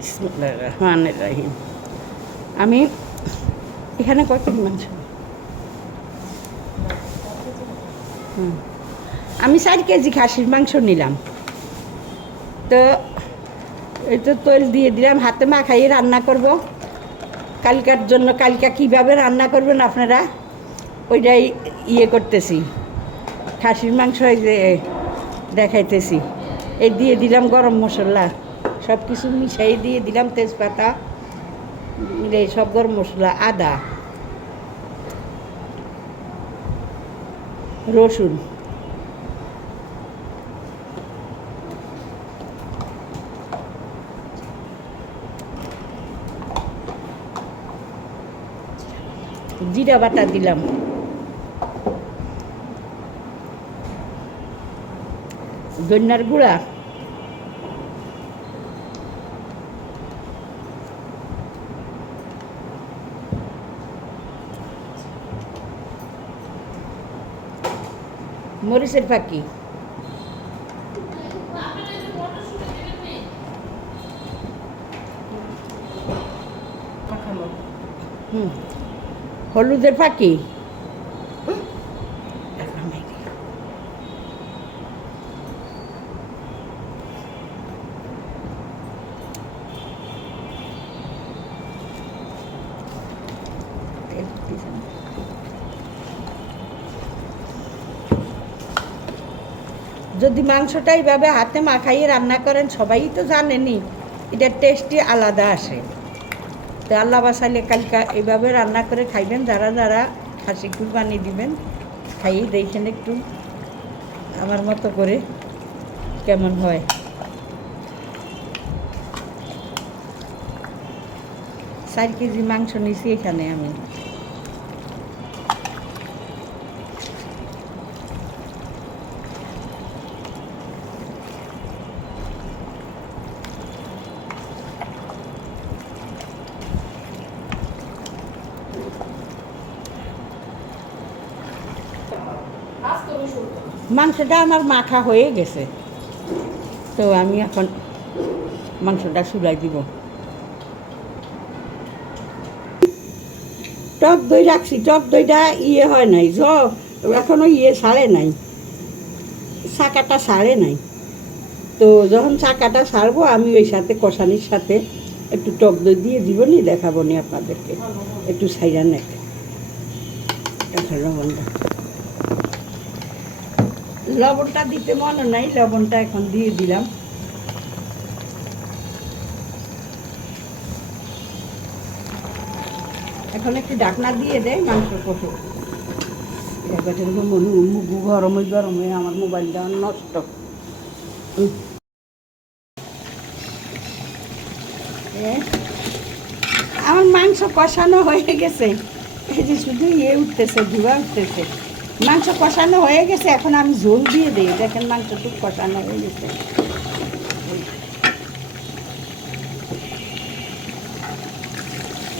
বিসমিল্লাহির রহমানির রহিম। আমি এখানে কয় কেজি মাংস? আমি 4 কেজি খাসির মাংস নিলাম। তো এই তো তেল দিয়ে দিলাম, হাতে মাখাইয়ে রান্না করব কালকার জন্য। কালকা কীভাবে রান্না করবেন আপনারা ওইটাই করতেছি। খাসির মাংস এই যে দেখাইতেছি। এই দিয়ে দিলাম গরম মশলা, সব কিছু মিশাই দিয়ে দিলাম, তেজপাতা মিলে সব গরম মশলা, আদা, রসুন, জিরা বাটা দিলাম, ধনিয়ার গুঁড়া, মরিচের ফাঁকি, হলুদের ফাঁকি, যদি মাংসটা এইভাবে হাতে মাখাইয়ে রান্না করেন, সবাই তো জানেনি এটার টেস্টই আলাদা আসে। তো আল্লাহ বাসাইলে কালকা এইভাবে রান্না করে খাইবেন, যারা যারা খাসি কুরবানি দিবেন, খাইয়ে দেখেন একটু আমার মতো করে কেমন হয়। 4 কেজি মাংস নিয়েছি এখানে আমি। মাংসটা আমার মাখা হয়ে গেছে, তো আমি এখন মাংসটা চুলাই দিব। টক দই রাখছি, টক দইটা হয় নাই, এখনো ছাড়ে নাই, চাকাটা ছাড়ে নাই। তো যখন চাকাটা ছাড়বো আমি ওই সাথে কষানির সাথে একটু টক দই দিয়ে দিব, নি দেখাবো নি আপনাদেরকে। একটু ছাইরা নেক লবণটা দিতে মনে নাই, লবণটা এখন দিয়ে দিলাম। এখন একটু ঢাকনা দিয়ে দেয়, মাংস কষে গরম হয়ে আমার মোবাইলটা নষ্ট। আমার মাংস কষানো হয়ে গেছে, এই যে শুধু উঠতেছে, ধোঁয়া উঠতেছে। মাংস কষানো হয়ে গেছে, এখন আমি ঝোল দিয়ে দিই। দেখেন মাংসটুকু কষানো হয়ে গেছে।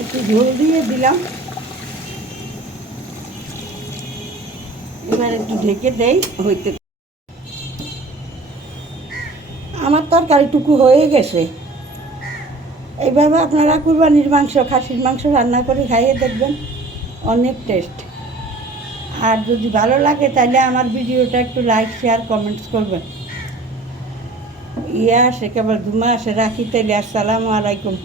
একটু ঝোল দিয়ে দিলাম, এবার একটু ঢেকে দেই হইতে। আমার তরকারিটুকু হয়ে গেছে। এইভাবে আপনারা কুরবানির মাংস, খাসির মাংস রান্না করে খাইয়ে দেখবেন, অনেক টেস্ট। আর যদি ভালো লাগে তাহলে আমার ভিডিওটা একটু লাইক, শেয়ার, কমেন্টস করবেন। আসে কেবল ধুমা আসে, রাখি তাইলে। আসসালামু আলাইকুম।